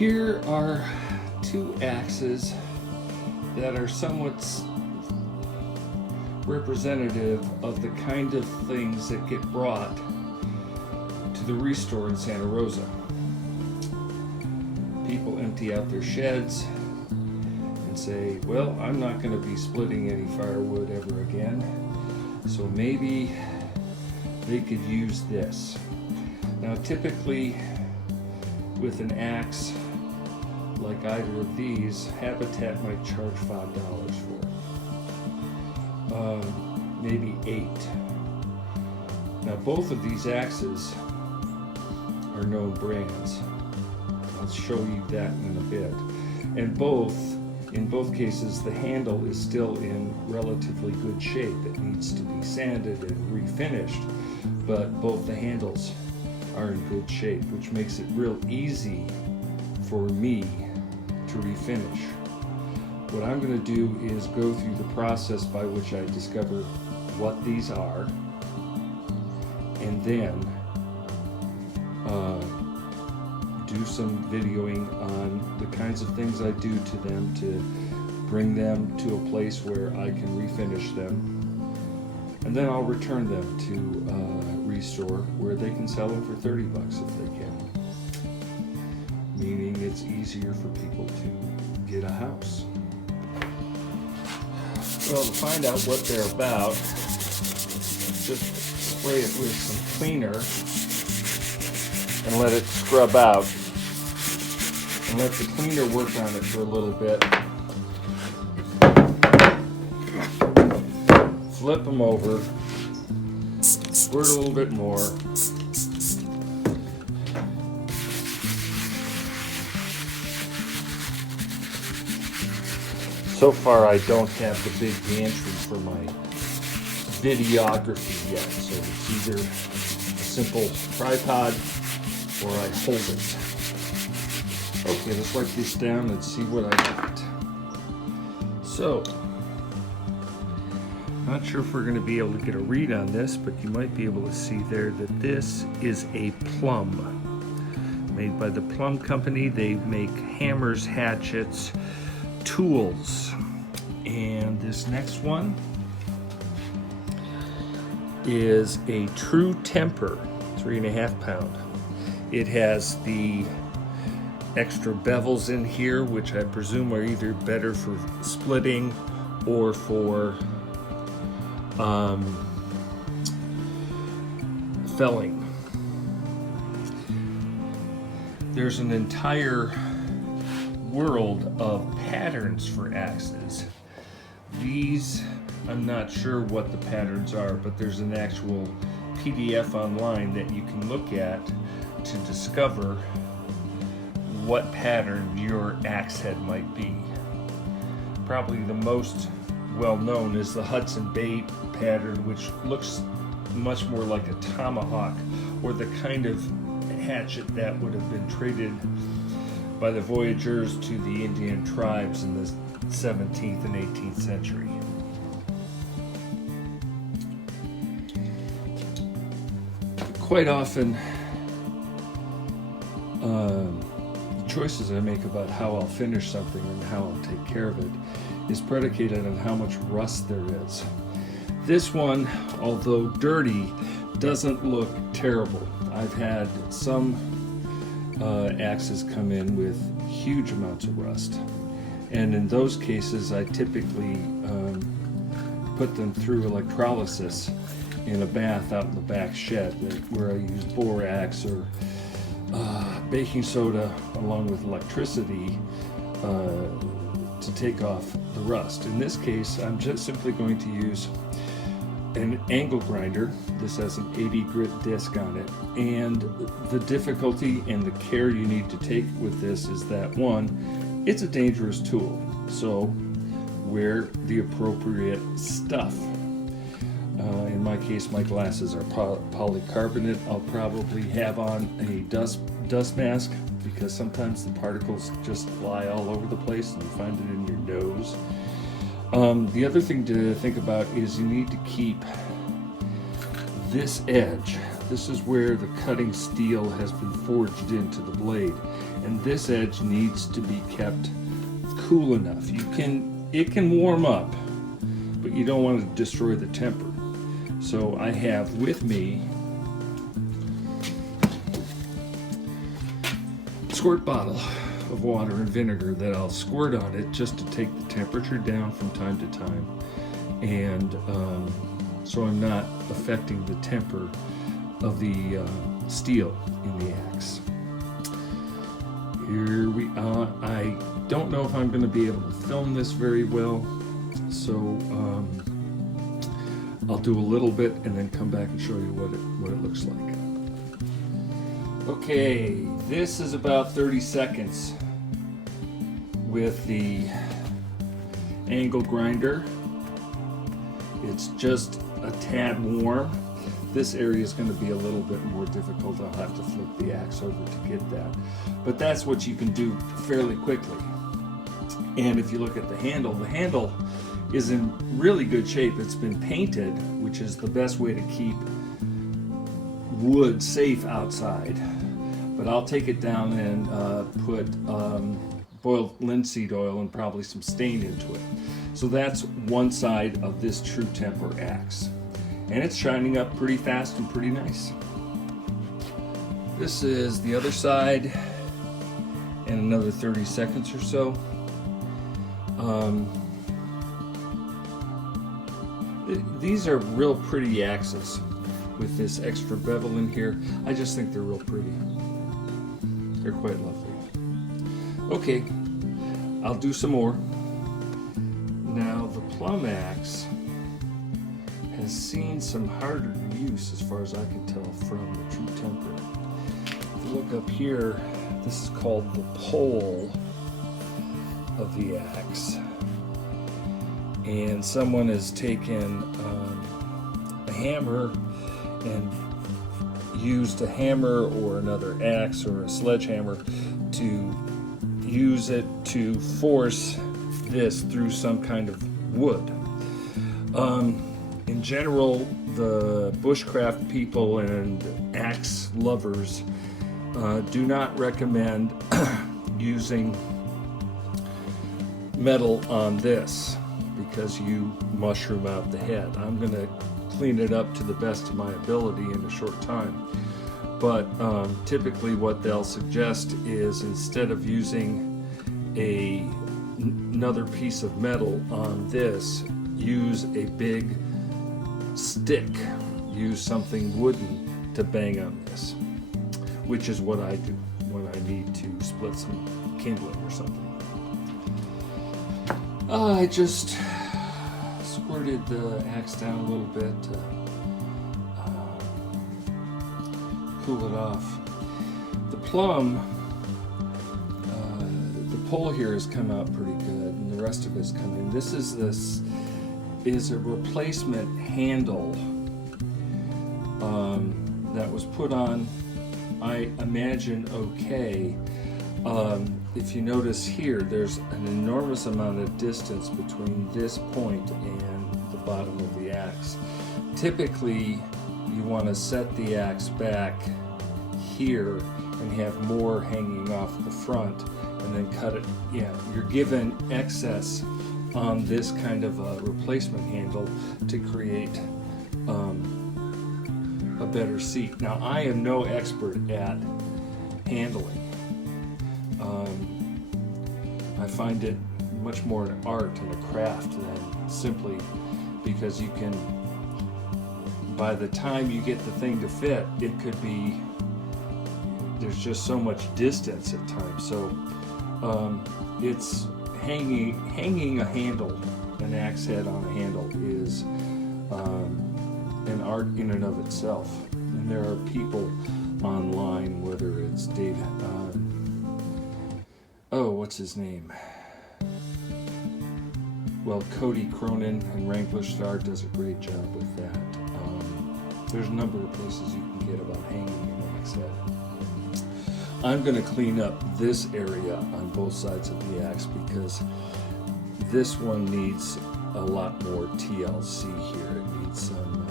Here are two axes that are somewhat representative of the kind of things that get brought to the restore in Santa Rosa. People empty out their sheds and say, well, I'm not going to be splitting any firewood ever again, so maybe they could use this. Now typically with an axe like either of these, Habitat might charge $5 for it. Maybe $8. Now both of these axes are known brands. I'll show you that in a bit. And in both cases, the handle is still in relatively good shape. It needs to be sanded and refinished, but both the handles are in good shape, which makes it real easy for me to refinish. What I'm going to do is go through the process by which I discover what these are, and then do some videoing on the kinds of things I do to them to bring them to a place where I can refinish them, and then I'll return them to Restore, where they can sell them for $30 if they can. Meaning it's easier for people to get a house. Well, to find out what they're about, just spray it with some cleaner and let it scrub out. And let the cleaner work on it for a little bit. Flip them over, squirt a little bit more. So far I don't have the big gantry for my videography yet, so it's either a simple tripod or I hold it. Okay, let's wipe this down and see what I got. So, not sure if we're going to be able to get a read on this, but you might be able to see there that this is a plum. Made by the Plum Company. They make hammers, hatchets, tools. And this next one is a True Temper, 3.5 pound. It has the extra bevels in here, which I presume are either better for splitting or for felling. There's an entire world of patterns for axes. These, I'm not sure what the patterns are, but there's an actual PDF online that you can look at to discover what pattern your axe head might be. Probably the most well known is the Hudson Bay pattern, which looks much more like a tomahawk, or the kind of hatchet that would have been traded by the voyageurs to the Indian tribes in the 17th and 18th century. Quite often, the choices I make about how I'll finish something and how I'll take care of it is predicated on how much rust there is. This one, although dirty, doesn't look terrible. I've had some axes come in with huge amounts of rust, and in those cases I typically put them through electrolysis in a bath out in the back shed, where I use borax or baking soda along with electricity to take off the rust. In this case, I'm just simply going to use an angle grinder. This has an 80 grit disc on it, and the difficulty and the care you need to take with this is that, one, it's a dangerous tool, so wear the appropriate stuff. In my case, my glasses are polycarbonate. I'll probably have on a dust mask, because sometimes the particles just fly all over the place and you find it in your nose. The other thing to think about is you need to keep this edge This is where the cutting steel has been forged into the blade, and this edge needs to be kept cool enough. It can warm up, but you don't want to destroy the temper. So I have with me a squirt bottle of water and vinegar that I'll squirt on it just to take the temperature down from time to time, and so I'm not affecting the temper of the steel in the axe. Here we are. I don't know if I'm going to be able to film this very well, so I'll do a little bit and then come back and show you what it looks like. Okay, this is about 30 seconds with the angle grinder. It's just a tad warm. This area is going to be a little bit more difficult. I'll have to flip the axe over to get that. But that's what you can do fairly quickly. And if you look at the handle is in really good shape. It's been painted, which is the best way to keep wood safe outside. But I'll take it down and put boiled linseed oil and probably some stain into it. So that's one side of this true temper axe. And it's shining up pretty fast and pretty nice. This is the other side in another 30 seconds or so. These are real pretty axes with this extra bevel in here. I just think they're real pretty. They're quite lovely. Okay, I'll do some more. Now the plumb axe has seen some harder use as far as I can tell from the true temper. If you look up here, this is called the pole of the axe. And someone has taken a hammer and used a hammer or another axe or a sledgehammer to use it to force this through some kind of wood. In general, the bushcraft people and axe lovers do not recommend using metal on this because you mushroom out the head. I'm going to clean it up to the best of my ability in a short time. But typically what they'll suggest is instead of using another piece of metal on this, use a big stick. Use something wooden to bang on this, which is what I do when I need to split some kindling or something. I just squirted the axe down a little bit to cool it off. The plumb, the pole here has come out pretty good, and the rest of it's come in. This is a replacement handle that was put on, I imagine, okay. If you notice here, there's an enormous amount of distance between this point and the bottom of the axe. Typically, you want to set the axe back here and have more hanging off the front and then cut it. Yeah, you're given excess on this kind of a replacement handle to create a better seat. Now, I am no expert at handling. I find it much more an art and a craft than simply because you can, by the time you get the thing to fit, it could be, there's just so much distance at times. So it's hanging a handle, an axe head on a handle is an art in and of itself. And there are people online, whether it's Dave, what's his name? Well, Cody Cronin and Wrangler Star does a great job with that. There's a number of places you can get about hanging an axe head. I'm going to clean up this area on both sides of the axe because this one needs a lot more TLC here. It needs some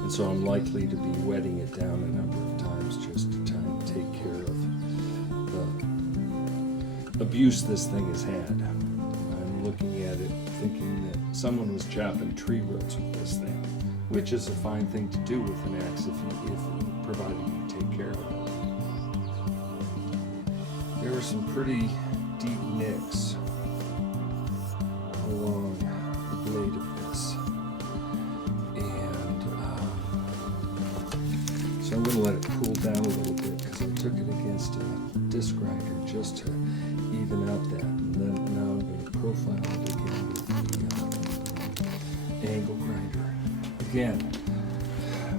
And so I'm likely to be wetting it down a number of times just to try and take care of the abuse this thing has had. I'm looking at it thinking that someone was chopping tree roots with this thing, which is a fine thing to do with an axe if provided you take care of it. There are some pretty deep nicks along the blade of this, and so I'm going to let it cool down a little bit because I took it against a disc grinder just to even out that, and then now I'm going to profile it again with the angle grinder. Again,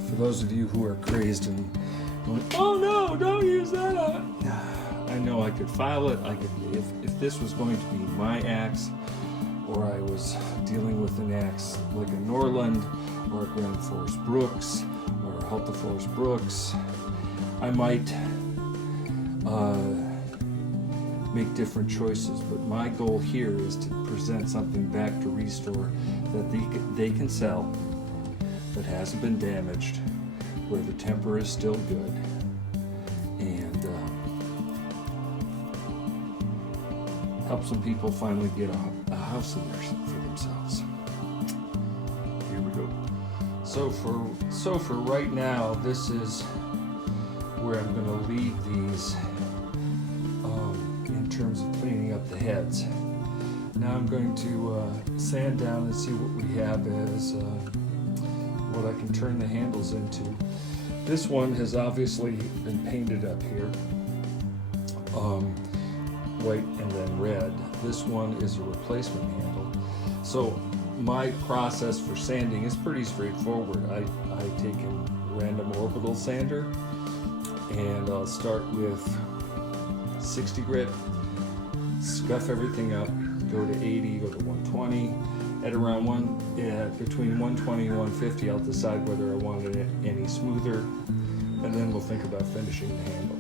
for those of you who are crazed and going, "Oh no, don't use that on it," I know I could file it. I could, if this was going to be my axe, or I was dealing with an axe like a Norland or a Grand Force Brooks or a Halta Force Brooks, I might make different choices. But my goal here is to present something back to Restore that they can sell, that hasn't been damaged, where the temper is still good, and help some people finally get a house in there for themselves. Here we go. So for right now, this is where I'm going to leave these in terms of cleaning up the heads. Now I'm going to sand down and see what we have as what I can turn the handles into. This one has obviously been painted up here, white and then red. This one is a replacement handle. So my process for sanding is pretty straightforward. I take a random orbital sander, and I'll start with 60 grit, scuff everything up, go to 80, go to 120. At around between 120 and 150, I'll decide whether I want it any smoother, and then we'll think about finishing the handle.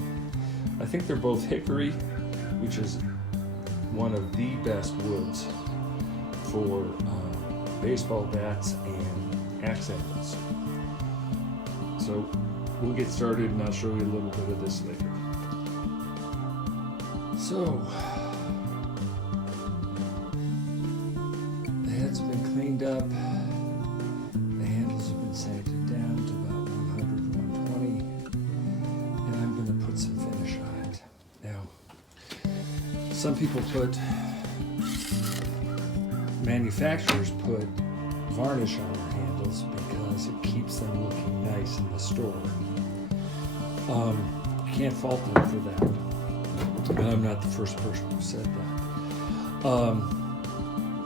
I think they're both hickory, which is one of the best woods for baseball bats and axe handles. So we'll get started, and I'll show you a little bit of this later. So the heads have been cleaned up, the handles have been sanded down to about 100, 120, and I'm going to put some finish on it. Now, some people manufacturers put varnish on their handles because it keeps them looking nice in the store. Can't fault them for that. But I'm not the first person who said that.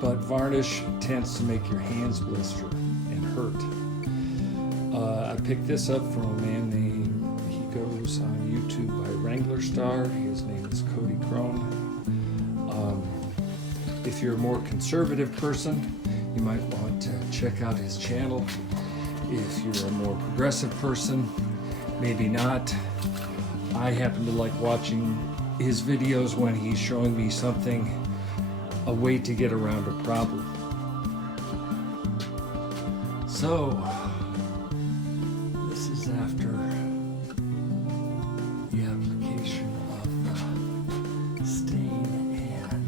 But varnish tends to make your hands blister and hurt. I picked this up from a man named, he goes on YouTube by Wrangler Star. His name is Cody Crone. If you're a more conservative person, you might want to check out his channel. If you're a more progressive person, maybe not. I happen to like watching his videos when he's showing me something, a way to get around a problem. So, this is after the application of the stain and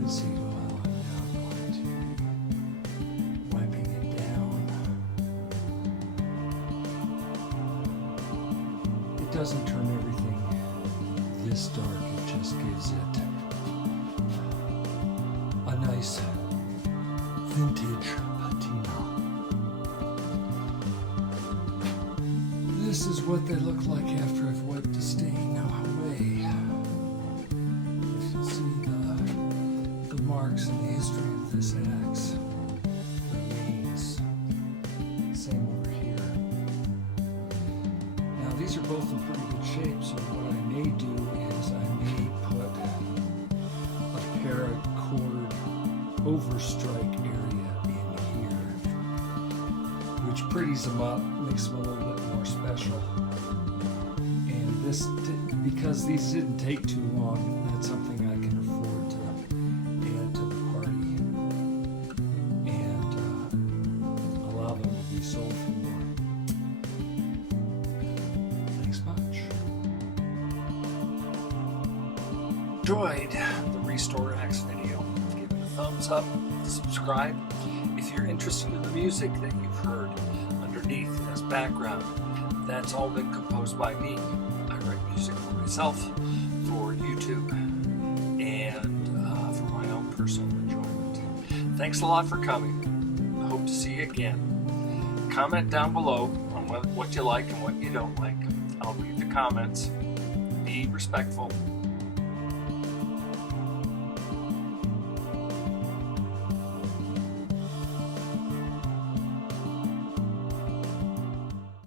linseed oil. I'm now going to wiping it down. It doesn't turn everything this dark, it just gives it a nice vintage patina. This is what they look like after I've wiped the stain away. If you see the marks and the history of this axe remains. Same over here. Now these are both in pretty good shape, so what I may do is I may put a paracord overstrike area in here, which pretties them up, makes them a little bit more special. And this, because these didn't take too long, that's something I can afford to add to the party and allow them to be sold enjoyed the Restore X video, give it a thumbs up, subscribe. If you're interested in the music that you've heard underneath as background, that's all been composed by me. I write music for myself, for YouTube, and for my own personal enjoyment. Thanks a lot for coming. I hope to see you again. Comment down below on what you like and what you don't like. I'll read the comments. Be respectful.